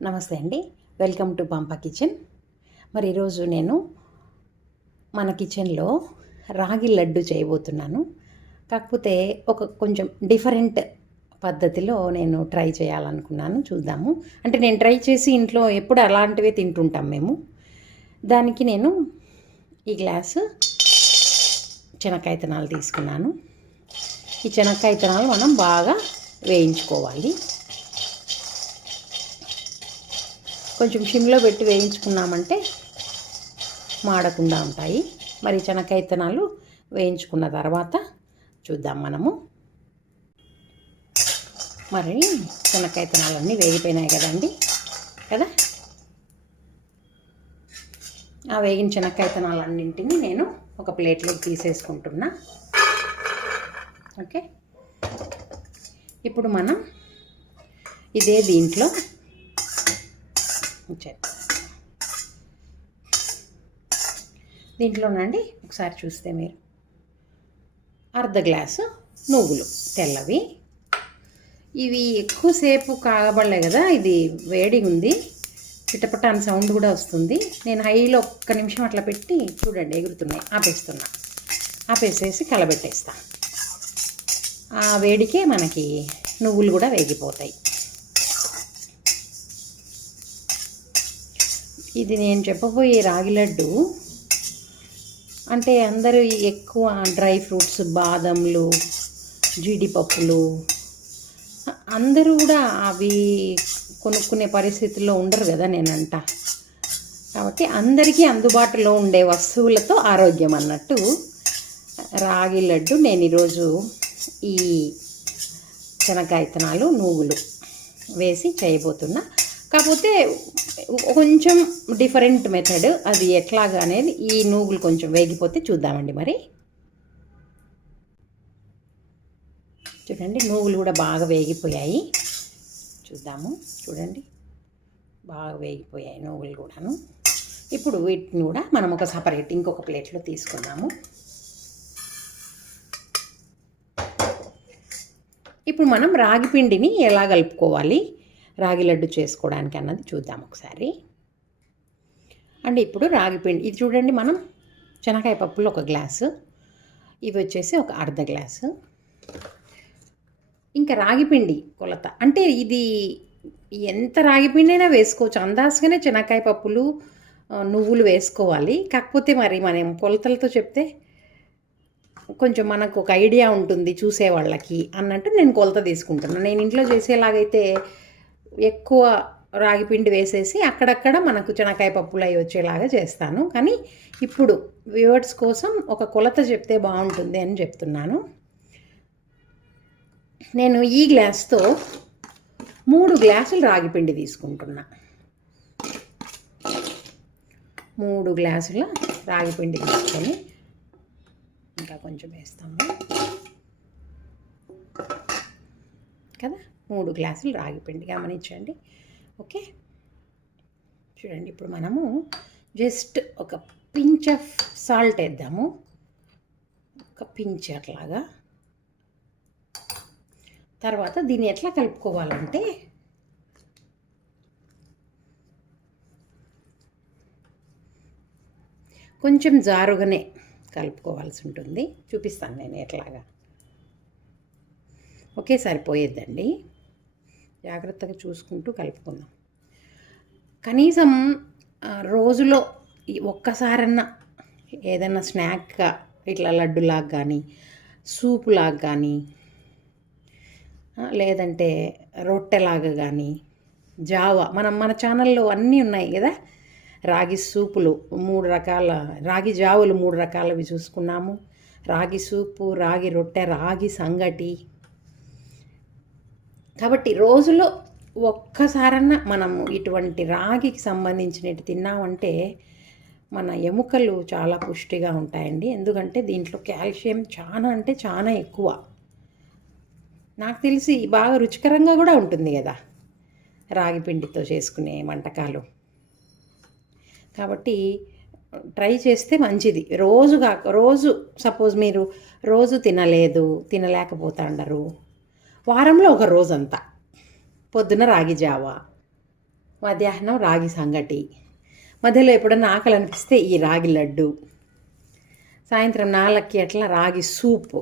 నమస్తే అండి. Welcome to Pampa kitchen. మరి ఈరోజు నేను మన కిచెన్లో రాగి లడ్డు చేయబోతున్నాను. కాకపోతే ఒక కొంచెం డిఫరెంట్ పద్ధతిలో నేను ట్రై చేయాలనుకున్నాను. చూద్దాము. అంటే నేను ట్రై చేసి ఇంట్లో ఎప్పుడు అలాంటివే తింటుంటాం మేము. దానికి నేను ఈ గ్లాసు శనక్కాయ తీసుకున్నాను. ఈ శనక్కాయ మనం బాగా వేయించుకోవాలి. కొంచెం సిమ్లో పెట్టి వేయించుకున్నామంటే మాడకుండా ఉంటాయి. మరి శనక్కాయ విత్తనాలు వేయించుకున్న తర్వాత చూద్దాం మనము. మరి శనక్కాయ విత్తనాలన్నీ వేగిపోయినాయి కదండి కదా. ఆ వేగిన శనక్కాయ విత్తనాలన్నింటినీ నేను ఒక ప్లేట్లోకి తీసేసుకుంటున్నా. ఓకే, ఇప్పుడు మనం ఇదే దీంట్లో దీంట్లోనండి ఒకసారి చూస్తే మీరు అర్ధ గ్లాసు నువ్వులు తెల్లవి. ఇవి ఎక్కువసేపు కాగబడలే కదా, ఇది వేడిగా ఉంది, చిటపట అని సౌండ్ కూడా వస్తుంది. నేను హైలో ఒక్క నిమిషం అట్లా పెట్టి చూడండి ఎగురుతున్నాయి. ఆపేసేసి కలబెట్టేస్తా. ఆ వేడికే మనకి నువ్వులు కూడా వేగిపోతాయి. ఇది నేను చెప్పబోయే రాగి లడ్డు అంటే అందరూ ఎక్కువ డ్రై ఫ్రూట్స్, బాదంలు, జీడిపప్పులు అందరూ కూడా అవి కొనుక్కునే పరిస్థితుల్లో ఉండరు కదా నేనంట. కాబట్టి అందరికీ అందుబాటులో ఉండే వస్తువులతో ఆరోగ్యం అన్నట్టు రాగి లడ్డు నేను ఈరోజు ఈ శనక్కాయ విత్తనాలు, నువ్వులు వేసి చేయబోతున్నా. కాకపోతే కొంచెం డిఫరెంట్ మెథడ్, అది ఎట్లాగా అనేది ఈ నువ్వులు కొంచెం వేగిపోతే చూద్దామండి. మరి చూడండి, నువ్వులు కూడా బాగా వేగిపోయాయి. చూద్దాము. చూడండి, బాగా వేగిపోయాయి నువ్వులు కూడాను. ఇప్పుడు వీటిని కూడా మనం ఒక సపరేట్ ఇంకొక ప్లేట్లో తీసుకుందాము. ఇప్పుడు మనం రాగి పిండిని ఎలా కలుపుకోవాలి రాగి లడ్డు చేసుకోవడానికి అన్నది చూద్దాం ఒకసారి. అంటే ఇప్పుడు రాగి పిండి ఇది చూడండి, మనం శనగకాయ పప్పులు ఒక గ్లాసు, ఇవి వచ్చేసి ఒక అర్ధ గ్లాసు. ఇంకా రాగి పిండి కొలత అంటే ఇది ఎంత రాగి పిండి అయినా వేసుకోవచ్చు, అందాజగానే శనగకాయ పప్పులు, నువ్వులు వేసుకోవాలి. కాకపోతే మరి మనం కొలతలతో చెప్తే కొంచెం మనకు ఒక ఐడియా ఉంటుంది చూసే వాళ్ళకి అన్నట్టు నేను కొలత తీసుకుంటున్నాను. నేను ఇంట్లో చేసేలాగైతే ఎక్కువ రాగి పిండి వేసేసి అక్కడక్కడ మనకు శనగకాయ పప్పులు అవి వచ్చేలాగా చేస్తాను. కానీ ఇప్పుడు వ్యూవర్స్ కోసం ఒక కొలత చెప్తే బాగుంటుంది అని చెప్తున్నాను. నేను ఈ గ్లాస్తో 3 గ్లాసులు రాగి పిండి తీసుకుంటున్నా. 3 గ్లాసుల రాగి పిండి తీసుకొని ఇంకా కొంచెం వేస్తాము కదా. 3 గ్లాసులు రాగి పిండి గమనించండి. ఓకే, చూడండి, ఇప్పుడు మనము జస్ట్ ఒక పించ్ ఆఫ్ సాల్ట్ వేద్దాము, ఒక పించ్ అట్లాగా. తర్వాత దీన్ని ఎట్లా కలుపుకోవాలంటే కొంచెం జారుగానే కలుపుకోవాల్సి ఉంటుంది. చూపిస్తాను నేను ఎట్లాగా. ఒకేసారి పోయేద్దండి, జాగ్రత్తగా చూసుకుంటూ కలుపుకుందాం. కనీసం రోజులో ఒక్కసారన్నా ఏదైనా స్నాక్గా ఇట్లా లడ్డులాగా కానీ, సూపులాగా కానీ, లేదంటే రొట్టెలాగా కానీ, జావా మన ఛానల్లో అన్నీ ఉన్నాయి కదా. రాగి సూపులు 3 రకాల, రాగి జావులు 3 రకాలవి చూసుకున్నాము. రాగి సూపు, రాగి రొట్టె, రాగి సంగటి. కాబట్టి రోజులో ఒక్కసారన్నా మనము ఇటువంటి రాగికి సంబంధించినవి తిన్నామంటే మన ఎముకలు చాలా పుష్టిగా ఉంటాయండి. ఎందుకంటే దీంట్లో కాల్షియం చాలా అంటే చాలా ఎక్కువ. నాకు తెలిసి బాగా రుచికరంగా కూడా ఉంటుంది కదా రాగి పిండితో చేసుకునే వంటకాలు. కాబట్టి ట్రై చేస్తే మంచిది. రోజు సపోజ్ మీరు రోజు తినలేకపోతాండరు, వారంలో ఒక రోజంతా పొద్దున రాగి జావా, మధ్యాహ్నం రాగి సంగటి, మధ్యలో ఎప్పుడన్నా ఆకలి అనిపిస్తే ఈ రాగి లడ్డు, సాయంత్రం 4కి అట్లా రాగి సూప్.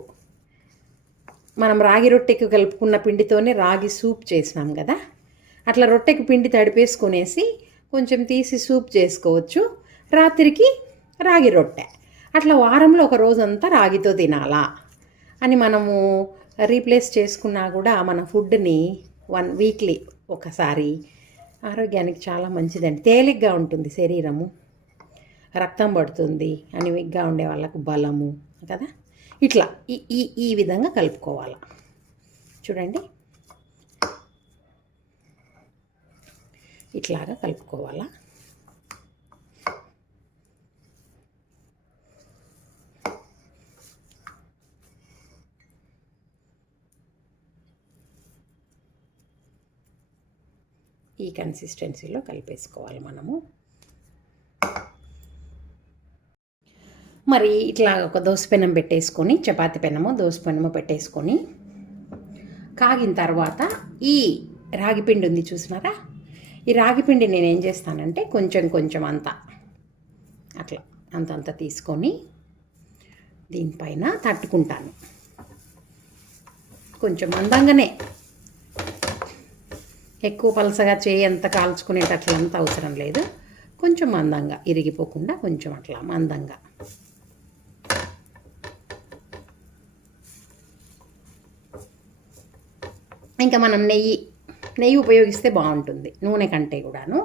మనం రాగి రొట్టెకి కలుపుకున్న పిండితోనే రాగి సూప్ చేసినాం కదా, అట్లా రొట్టెకి పిండి తడిపేసుకునేసి కొంచెం తీసి సూప్ చేసుకోవచ్చు. రాత్రికి రాగి రొట్టె. అట్లా వారంలో ఒక రోజంతా రాగితో తినాలా అని మనము రీప్లేస్ చేసుకున్నా కూడా మన ఫుడ్ని వీక్లీ ఒకసారి ఆరోగ్యానికి చాలా మంచిదండి. తేలిగ్గా ఉంటుంది శరీరము, రక్తం పడుతుంది, అనివిగ్గా ఉండే వాళ్ళకు బలము కదా. ఇట్లా ఈ ఈ ఈ విధంగా కలుపుకోవాలి. చూడండి, ఇట్లాగా కలుపుకోవాలా. ఈ కన్సిస్టెన్సీలో కలిపేసుకోవాలి మనము. మరి ఇట్లా ఒక దోస పెనం పెట్టేసుకొని, చపాతి పెనము దోస పెనము పెట్టేసుకొని కాగిన తర్వాత ఈ రాగిపిండి ఉంది చూసినారా, ఈ రాగిపిండి నేను ఏం చేస్తానంటే కొంచెం కొంచెం అంతా అట్లా అంతంత తీసుకొని దీనిపైన తట్టుకుంటాను. కొంచెం మందంగానే, ఎక్కువ పలసగా అంత కాల్చుకునేటట్లంతా అవసరం లేదు. కొంచెం మందంగా, ఇరిగిపోకుండా కొంచెం అట్లా మందంగా. ఇంకా మనం నెయ్యి ఉపయోగిస్తే బాగుంటుంది, నూనె కంటే కూడాను.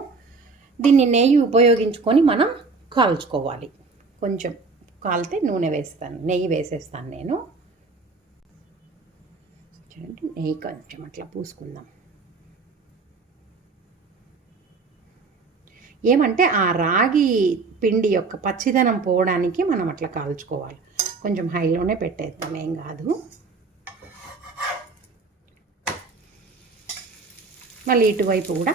దీన్ని నెయ్యి ఉపయోగించుకొని మనం కాల్చుకోవాలి. కొంచెం కాలితే నూనె వేస్తాను, నెయ్యి వేసేస్తాను నేను. చూడండి, నెయ్యి కొంచెం అట్లా పూసుకుందాం. ఏమంటే ఆ రాగి పిండి యొక్క పచ్చిదనం పోవడానికి మనం అట్లా కాల్చుకోవాలి. కొంచెం హైలోనే పెట్టేద్దాం, ఏం కాదు. మళ్ళీ ఇటువైపు కూడా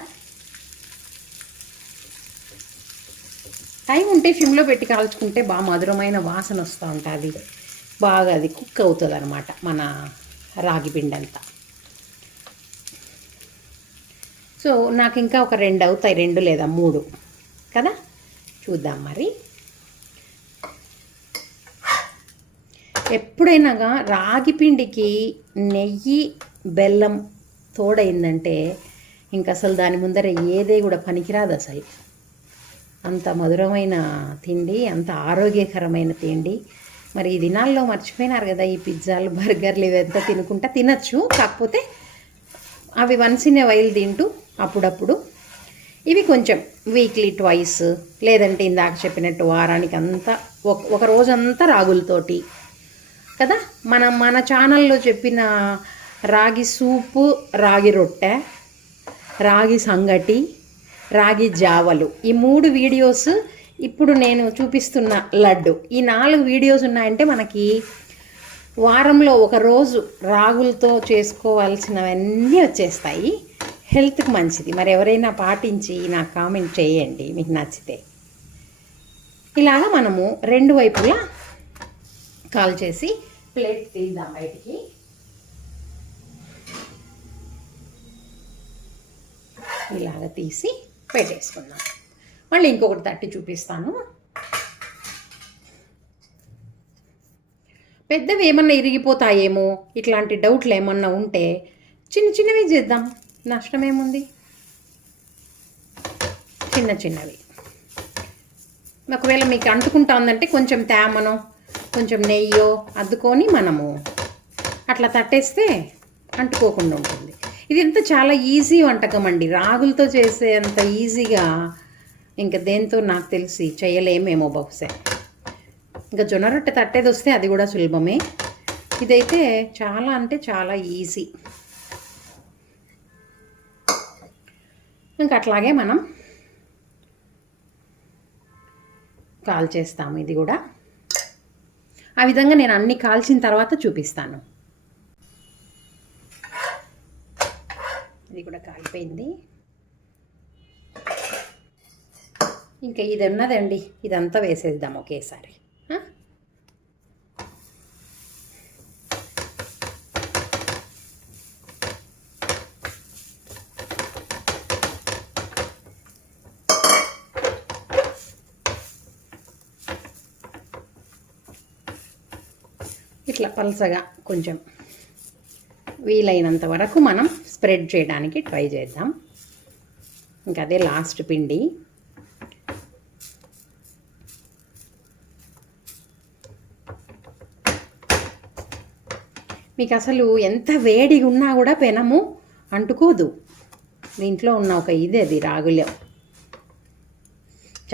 టైం ఉంటే సిమ్లో పెట్టి కాల్చుకుంటే బాగా మధురమైన వాసన వస్తూ ఉంటుంది. బాగా అది కుక్ అవుతుంది అన్నమాట మన రాగి పిండి అంతా. సో నాకు ఇంకా ఒక 2 అవుతాయి, 2 లేదా 3 కదా. చూద్దాం మరి. ఎప్పుడైనాగా రాగి పిండికి నెయ్యి బెల్లం తోడైందంటే ఇంకా అసలు దాని ముందర ఏదే కూడా పనికిరాదు అసలు. అంత మధురమైన తిండి, అంత ఆరోగ్యకరమైన తిండి. మరి ఈ దినాల్లో మర్చిపోయినారు కదా, ఈ పిజ్జాలు బర్గర్లు ఇవంతా తినచ్చు. కాకపోతే అవి వన్స్ ఇన్ ఏ వైల్ తింటూ అప్పుడప్పుడు. ఇవి కొంచెం వీక్లీ ట్వైస్, లేదంటే ఇందాక చెప్పినట్టు వారానికి అంతా ఒక రోజంతా రాగులతోటి కదా. మన ఛానల్లో చెప్పిన రాగి సూపు, రాగి రొట్టె, రాగి సంగటి, రాగి జావలు, ఈ 3 వీడియోస్, ఇప్పుడు నేను చూపిస్తున్న లడ్డు, ఈ 4 వీడియోస్ ఉన్నాయంటే మనకి వారంలో ఒక రోజు రాగులతో చేసుకోవాల్సినవన్నీ వచ్చేస్తాయి. హెల్త్కి మంచిది. మరి ఎవరైనా పాటించి నాకు కామెంట్ చేయండి మీకు నచ్చితే. ఇలాగా మనము 2 వైపులా కాల్ చేసి ప్లేట్ తీద్దాం బయటికి. ఇలాగ తీసి పెట్టేసుకుందాం. మళ్ళీ ఇంకొకటి తట్టి చూపిస్తాను. పెద్దవి ఏమన్నా ఇరిగిపోతాయేమో ఇట్లాంటి డౌట్లు ఏమన్నా ఉంటే చిన్నవి చేద్దాం, నష్టం ఏముంది. చిన్నవి ఒకవేళ మీకు అంటుకుంటా ఉందంటే కొంచెం తేమనో కొంచెం నెయ్యో అద్దుకొని మనము అట్లా తట్టేస్తే అంటుకోకుండా ఉంటుంది. ఇది ఎంత చాలా ఈజీ వంటకం అండి. రాగులతో చేసే అంత ఈజీగా ఇంకా దేంతో నాకు తెలిసి చేయలేమేమో బహుశా. ఇంకా జొన్న రొట్టె తట్టేది వస్తే అది కూడా సులభమే. ఇదైతే చాలా అంటే చాలా ఈజీ. ఇంకా అట్లాగే మనం కాల్ చేస్తాము. ఇది కూడా ఆ విధంగా నేను అన్ని కాల్చిన తర్వాత చూపిస్తాను. ఇది కూడా కాలిపోయింది. ఇంకా ఇది ఉన్నదండి, ఇదంతా వేసేద్దాం ఒకేసారి. ఇట్లా పలసగా కొంచెం వీలైనంత వరకు మనం స్ప్రెడ్ చేయడానికి ట్రై చేద్దాం. ఇంకా అదే లాస్ట్ పిండి. మీకు అసలు ఎంత వేడిగా ఉన్నా కూడా పెనము అంటుకోదు. దీంట్లో ఉన్న ఒక అది రాగులో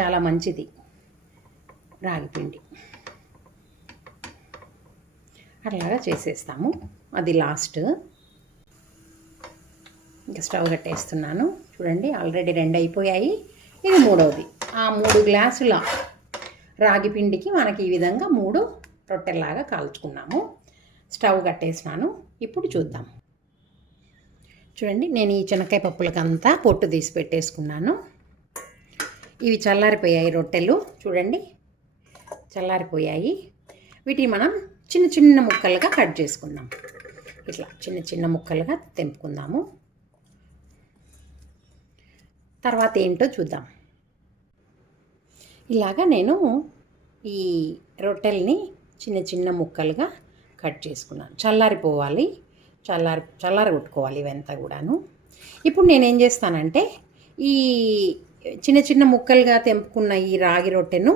చాలా మంచిది రాగి పిండి. అట్లాగా చేసేస్తాము. అది లాస్ట్. ఇంకా స్టవ్ కట్టేస్తున్నాను. చూడండి ఆల్రెడీ 2 అయిపోయాయి. ఇది 3వది. ఆ 3 గ్లాసుల రాగి పిండికి మనకి ఈ విధంగా 3 రొట్టెల్లాగా కాల్చుకున్నాము. స్టవ్ కట్టేసినాను. ఇప్పుడు చూద్దాం. చూడండి నేను ఈ శనక్కాయ పప్పులకంతా పొట్టు తీసి పెట్టేసుకున్నాను. ఇవి చల్లారిపోయాయి రొట్టెలు. చూడండి చల్లారిపోయాయి. వీటిని మనం చిన్న చిన్న ముక్కలుగా కట్ చేసుకుందాం. ఇట్లా చిన్న చిన్న ముక్కలుగా తెంపుకుందాము. తర్వాత ఏంటో చూద్దాం. ఇలాగా నేను ఈ రొట్టెల్ని చిన్న చిన్న ముక్కలుగా కట్ చేసుకున్నాను. చల్లారిపోవాలి. చల్లారగొట్టుకోవాలి ఇవంతా కూడాను. ఇప్పుడు నేనేం చేస్తానంటే ఈ చిన్న చిన్న ముక్కలుగా తెంపుకున్న ఈ రాగి రొట్టెను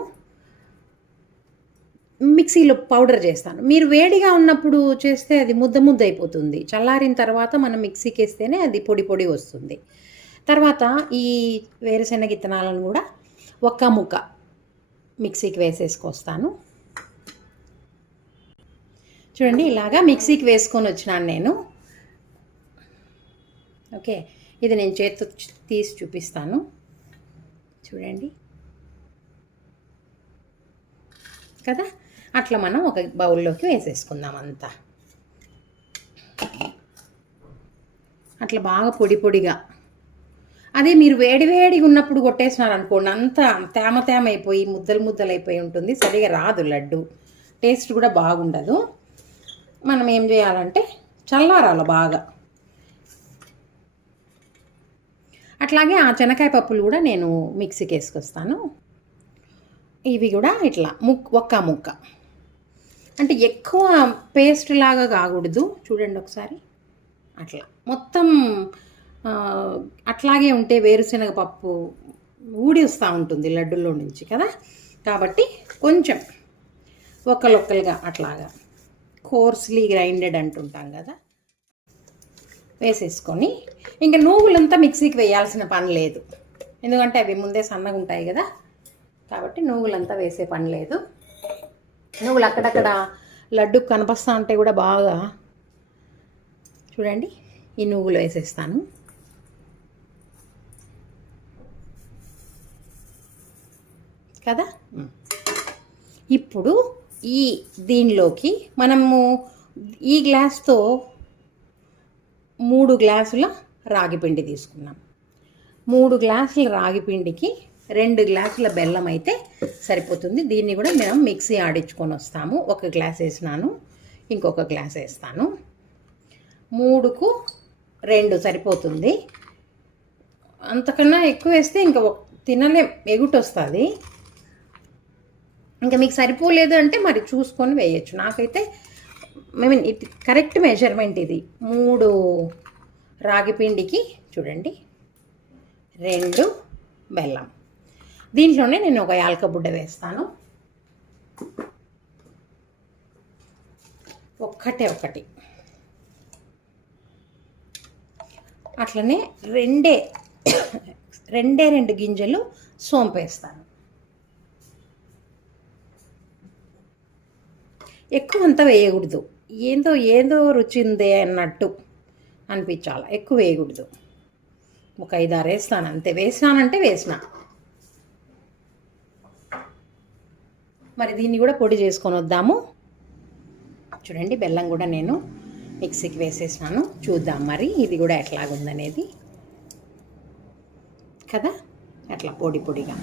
మిక్సీలో పౌడర్ చేస్తాను. మీరు వేడిగా ఉన్నప్పుడు చేస్తే అది ముద్ద అయిపోతుంది. చల్లారిన తర్వాత మనం మిక్సీకి వేస్తేనే అది పొడి పొడి వస్తుంది. తర్వాత ఈ వేరుశెనగ విత్తనాలను కూడా ఒక్క ముక్క మిక్సీకి వేసేసుకొస్తాను. చూడండి ఇలాగా మిక్సీకి వేసుకొని వచ్చినాను నేను. ఓకే, ఇది నేను చేతితో తీసి చూపిస్తాను. చూడండి కదా, అట్లా మనం ఒక బౌల్లోకి వేసేసుకుందాం అంతా. అట్లా బాగా పొడి పొడిగా. అదే మీరు వేడిగా ఉన్నప్పుడు కొట్టేసినారు అనుకోండి, అంతా తేమ అయిపోయి ముద్దలు అయిపోయి ఉంటుంది. సరిగా రాదు లడ్డు, టేస్ట్ కూడా బాగుండదు. మనం ఏం చేయాలంటే చల్లారాలి బాగా. అట్లాగే ఆ శనక్కాయ పప్పులు కూడా నేను మిక్సీకి వేసుకొస్తాను. ఇవి కూడా ఇట్లా ఒక్క ముక్క, అంటే ఎక్కువ పేస్ట్ లాగా కాకూడదు. చూడండి ఒకసారి అట్లా మొత్తం అట్లాగే ఉంటే వేరుశనగ పప్పు ఊడి వస్తూ ఉంటుంది లడ్డుల్లో నుంచి కదా. కాబట్టి కొంచెం ఒక్కలొక్కలుగా అట్లాగా కోర్స్లీ గ్రైండెడ్ అంటుంటాం కదా, వేసేసుకొని ఇంకా నువ్వులంతా మిక్సీకి వేయాల్సిన పని లేదు. ఎందుకంటే అవి ముందే సన్నగా ఉంటాయి కదా, కాబట్టి నువ్వులంతా వేసే పని లేదు. నువ్వులు అక్కడక్కడ లడ్డు కనిపిస్తూ ఉంటే కూడా బాగా చూడండి ఈ నువ్వులు వేసేస్తాను. కదా, ఇప్పుడు దీనిలోకి మనము ఈ గ్లాస్తో 3 గ్లాసుల రాగిపిండి తీసుకున్నాం. 3 గ్లాసుల రాగిపిండికి 2 గ్లాసుల బెల్లం అయితే సరిపోతుంది. దీన్ని కూడా మేము మిక్సీ ఆడించుకొని వస్తాము. 1 గ్లాస్ వేసినాను, ఇంకొక గ్లాస్ వేస్తాను. 3కు 2 సరిపోతుంది. అంతకన్నా ఎక్కువ వేస్తే ఇంకా తినలేం, ఎగుటు వస్తుంది. ఇంకా మీకు సరిపోలేదు అంటే మరి చూసుకొని వేయచ్చు. నాకైతే ఇది కరెక్ట్ మెజర్మెంట్. ఇది 3 రాగిపిండికి చూడండి 2 బెల్లం. దీంట్లోనే నేను ఒక యాలక బుడ్డ వేస్తాను. ఒకటి అట్లనే 2 గింజలు సోంపు వేస్తాను. ఎక్కువ అంతా వేయకూడదు, ఏదో రుచి ఉందే అన్నట్టు అనిపించాలి. ఎక్కువ వేయకూడదు. ఒక 5-6 వేస్తాను అంతే. వేసినానంటే వేసిన. మరి దీన్ని కూడా పొడి చేసుకొని వద్దాము. చూడండి బెల్లం కూడా నేను మిక్సీకి వేసేసినాను. చూద్దాం మరి ఇది కూడా ఎట్లాగుందనేది కదా. అట్లా పొడిగా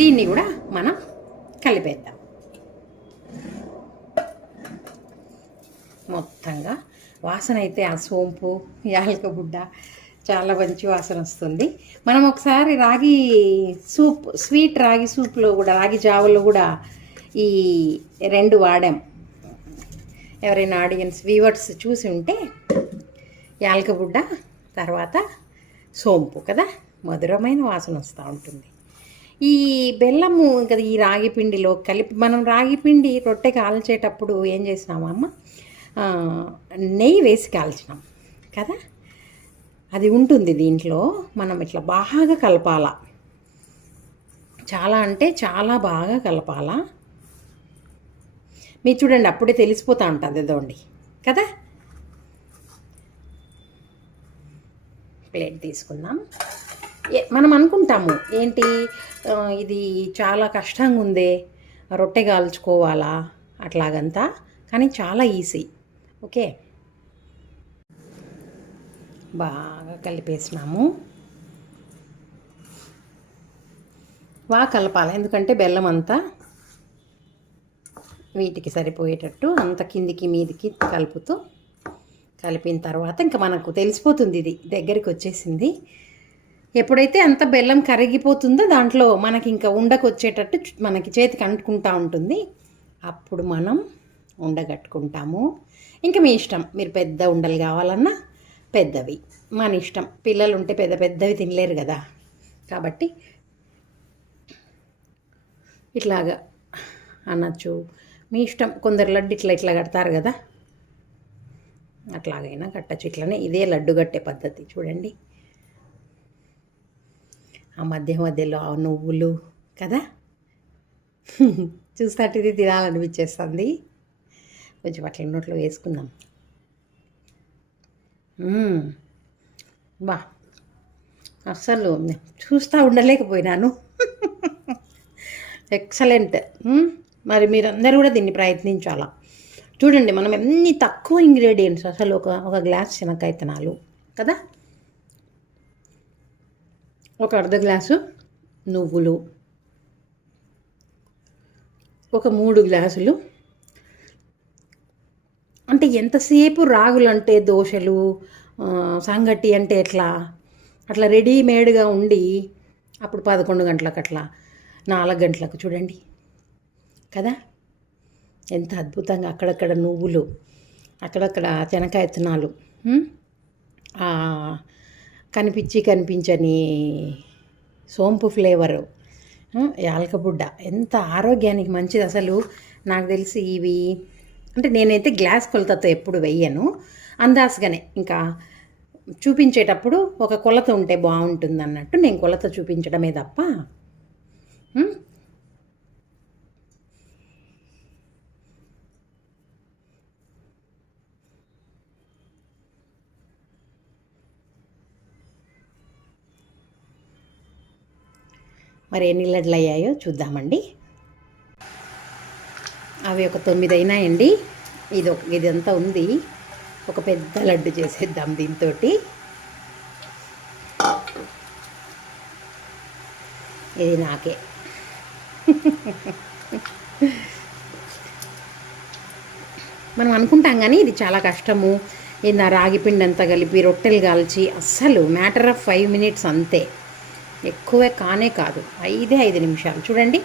దీన్ని కూడా మనం కలిపేద్దాం. మొత్తంగా వాసన అయితే ఆ సోంపు యాలక బుడ్డ చాలా మంచి వాసన వస్తుంది. మనం ఒకసారి రాగి సూప్, స్వీట్ రాగి సూప్లో కూడా, రాగి జావలో కూడా ఈ 2 వాడాం. ఎవరైనా ఆడియన్స్ వీవర్స్ చూసి ఉంటే యాలకబుడ్డ తర్వాత సోంపు కదా, మధురమైన వాసన వస్తూ ఉంటుంది. ఈ బెల్లము ఇంకా ఈ రాగి పిండిలో కలిపి మనం రాగి పిండి రొట్టె కాల్చేటప్పుడు ఏం చేసినామమ్మ, నెయ్యి వేసి కాల్చినాం కదా, అది ఉంటుంది దీంట్లో. మనం ఇట్లా బాగా కలపాలా, చాలా అంటే చాలా బాగా కలపాలా. మీరు చూడండి అప్పుడే తెలిసిపోతూ ఉంటుంది అదోండి కదా. ప్లేట్ తీసుకుందాం. మనం అనుకుంటాము ఏంటి ఇది చాలా కష్టంగా ఉందే రొట్టె కాల్చుకోవాలా అట్లాగంతా, కానీ చాలా ఈజీ. ఓకే, బాగా కలిపేసినాము. బాగా కలపాలి, ఎందుకంటే బెల్లం అంతా వీటికి సరిపోయేటట్టు అంత కిందికి మీదికి కలుపుతూ కలిపిన తర్వాత ఇంకా మనకు తెలిసిపోతుంది ఇది దగ్గరికి వచ్చేసింది. ఎప్పుడైతే అంత బెల్లం కరిగిపోతుందో దాంట్లో మనకి ఇంకా ఉండకు వచ్చేటట్టు మనకి చేతికి అంటుకుంటూ ఉంటుంది. అప్పుడు మనం ఉండగట్టుకుంటాము. ఇంకా మీ ఇష్టం, మీరు పెద్ద ఉండలు కావాలన్నా పెద్దవి, మన ఇష్టం. పిల్లలు ఉంటే పెద్ద పెద్దవి తినలేరు కదా, కాబట్టి ఇట్లాగా అనొచ్చు, మీ ఇష్టం. కొందరు లడ్డు ఇట్లా ఇట్లా కడతారు కదా, అట్లాగైనా కట్టచ్చు. ఇట్లనే ఇదే లడ్డు కట్టే పద్ధతి చూడండి. ఆ మధ్య మధ్యలో ఆ నువ్వులు కదా, చూస్తే ఇది తినాలనిపించేస్తుంది. కొంచెం అట్ల నోట్లో వేసుకుందాం. బా, అస్సలు చూస్తూ ఉండలేకపోయినాను. ఎక్సలెంట్. మరి మీరందరూ కూడా దీన్ని ప్రయత్నించాలా. చూడండి మనం ఎన్ని తక్కువ ఇంగ్రీడియంట్స్, అసలు ఒక గ్లాస్ శనక్కాయ విత్తనాలు కదా, ఒక అర్ధ గ్లాసు నువ్వులు, ఒక 3 గ్లాసులు. అంటే ఎంతసేపు రాగులు అంటే దోశలు, సంగటి అంటే అట్లా రెడీమేడ్గా ఉండి అప్పుడు 11 గంటలకు అట్లా 4 గంటలకు చూడండి కదా, ఎంత అద్భుతంగా అక్కడక్కడ నువ్వులు, అక్కడక్కడ శనక్కాయ విత్తనాలు, కనిపించని సోంపు ఫ్లేవరు, యాలకబుడ్డ, ఎంత ఆరోగ్యానికి మంచిది. అసలు నాకు తెలిసి ఇవి అంటే నేనైతే గ్లాస్ కొలతతో ఎప్పుడు వెయ్యను, అందాజుగానే ఇంకా చూపించేటప్పుడు ఒక కొలత ఉంటే బాగుంటుంది అన్నట్టు నేను కొలత చూపించడమే తప్ప. మరి ఎన్ని లడ్లు అయ్యాయో చూద్దామండి. అవి ఒక 9 అయినాయండి. ఇదంతా ఉంది, ఒక పెద్ద లడ్డు చేసేద్దాం దీంతో. ఇది నాకే. మనం అనుకుంటాం కానీ ఇది చాలా కష్టము. ఇది రాగి పిండి అంతా కలిపి రొట్టెలు కాల్చి, అస్సలు మ్యాటర్ ఆఫ్ 5 మినిట్స్ అంతే, ఎక్కువే కానే కాదు, 5 నిమిషాలు. చూడండి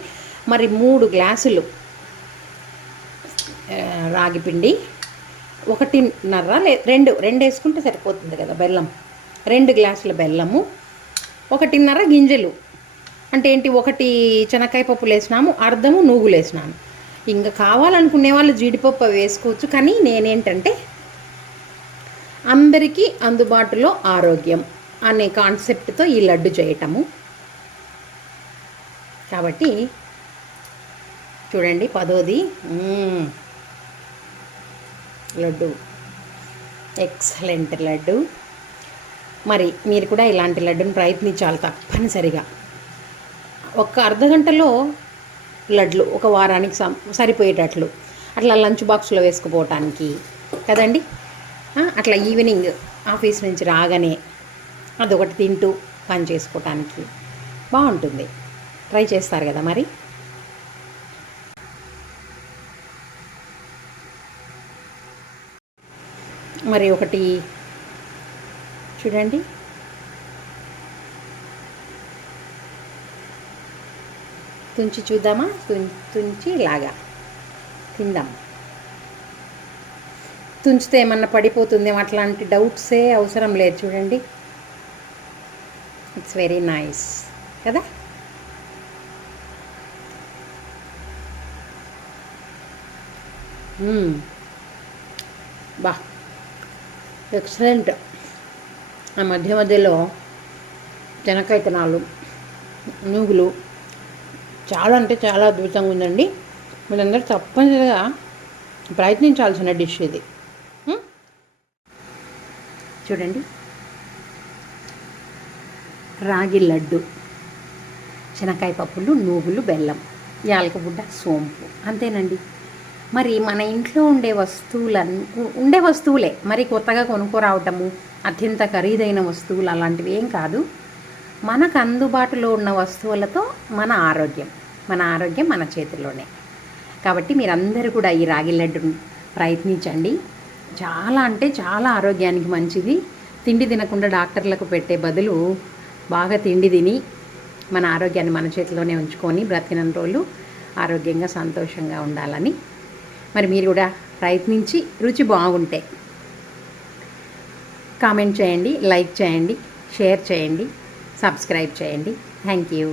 మరి 3 గ్లాసులు రాగి పిండి, 1.5 రెండు వేసుకుంటే సరిపోతుంది కదా బెల్లం, 2 గ్లాసుల బెల్లము, 1.5 గింజలు. అంటే ఏంటి, 1 శనక్కాయ పప్పులు వేసినాము, అర్ధము నువ్వులు వేసినాము. ఇంకా కావాలనుకునే వాళ్ళు జీడిపప్పు వేసుకోవచ్చు, కానీ నేనేంటంటే అందరికీ అందుబాటులో ఆరోగ్యం అనే కాన్సెప్ట్తో ఈ లడ్డు చేయటము. కాబట్టి చూడండి 10ది లడ్డు, ఎక్సలెంట్ లడ్డు. మరి మీరు కూడా ఇలాంటి లడ్డును ప్రయత్నించాలి తప్పనిసరిగా. ఒక అర్ధగంటలో లడ్లు ఒక వారానికి సరిపోయేటట్లు, అట్లా లంచ్ బాక్స్లో వేసుకుపోవటానికి కదండి. అట్లా ఈవినింగ్ ఆఫీస్ నుంచి రాగానే అదొకటి తింటూ పని చేసుకోవటానికి బాగుంటుంది. ట్రై చేస్తారు కదా మరి. మరి ఒకటి చూడండి, తుంచి చూద్దామా, తుంచి ఇలాగా తిందాం. తుంచితే ఏమన్నా పడిపోతుందేమో అట్లాంటి డౌట్సే అవసరం లేదు. చూడండి, ఇట్స్ వెరీ నైస్ కదా. బా, ఎక్సలెంట్. ఆ మధ్య మధ్యలో శనక్కాయ విత్తనాలు, నూగులు చాలా అంటే చాలా అద్భుతంగా ఉందండి. మీరందరూ తప్పనిసరిగా ప్రయత్నించాల్సిన డిష్ ఇది. చూడండి, రాగి లడ్డు, శనక్కాయ పప్పులు, నూగులు, బెల్లం, యాలకబుడ్డ, సోంపు, అంతేనండి. మరి మన ఇంట్లో ఉండే వస్తువులే, మరి కొత్తగా కొనుక్కోరావటము, అత్యంత ఖరీదైన వస్తువులు అలాంటివి ఏం కాదు. మనకు అందుబాటులో ఉన్న వస్తువులతో మన ఆరోగ్యం మన చేతుల్లోనే. కాబట్టి మీరందరూ కూడా ఈ రాగి లడ్డును ప్రయత్నించండి. చాలా అంటే చాలా ఆరోగ్యానికి మంచిది. తిండి తినకుండా డాక్టర్లకు పెట్టే బదులు బాగా తిండి తిని మన ఆరోగ్యాన్ని మన చేతిలోనే ఉంచుకొని బ్రతికిన రోజులు ఆరోగ్యంగా సంతోషంగా ఉండాలని. మరి మీరు కూడా ప్రయత్నించి రుచి బాగుంటే కామెంట్ చేయండి, లైక్ చేయండి, షేర్ చేయండి, సబ్స్క్రైబ్ చేయండి. Thank you.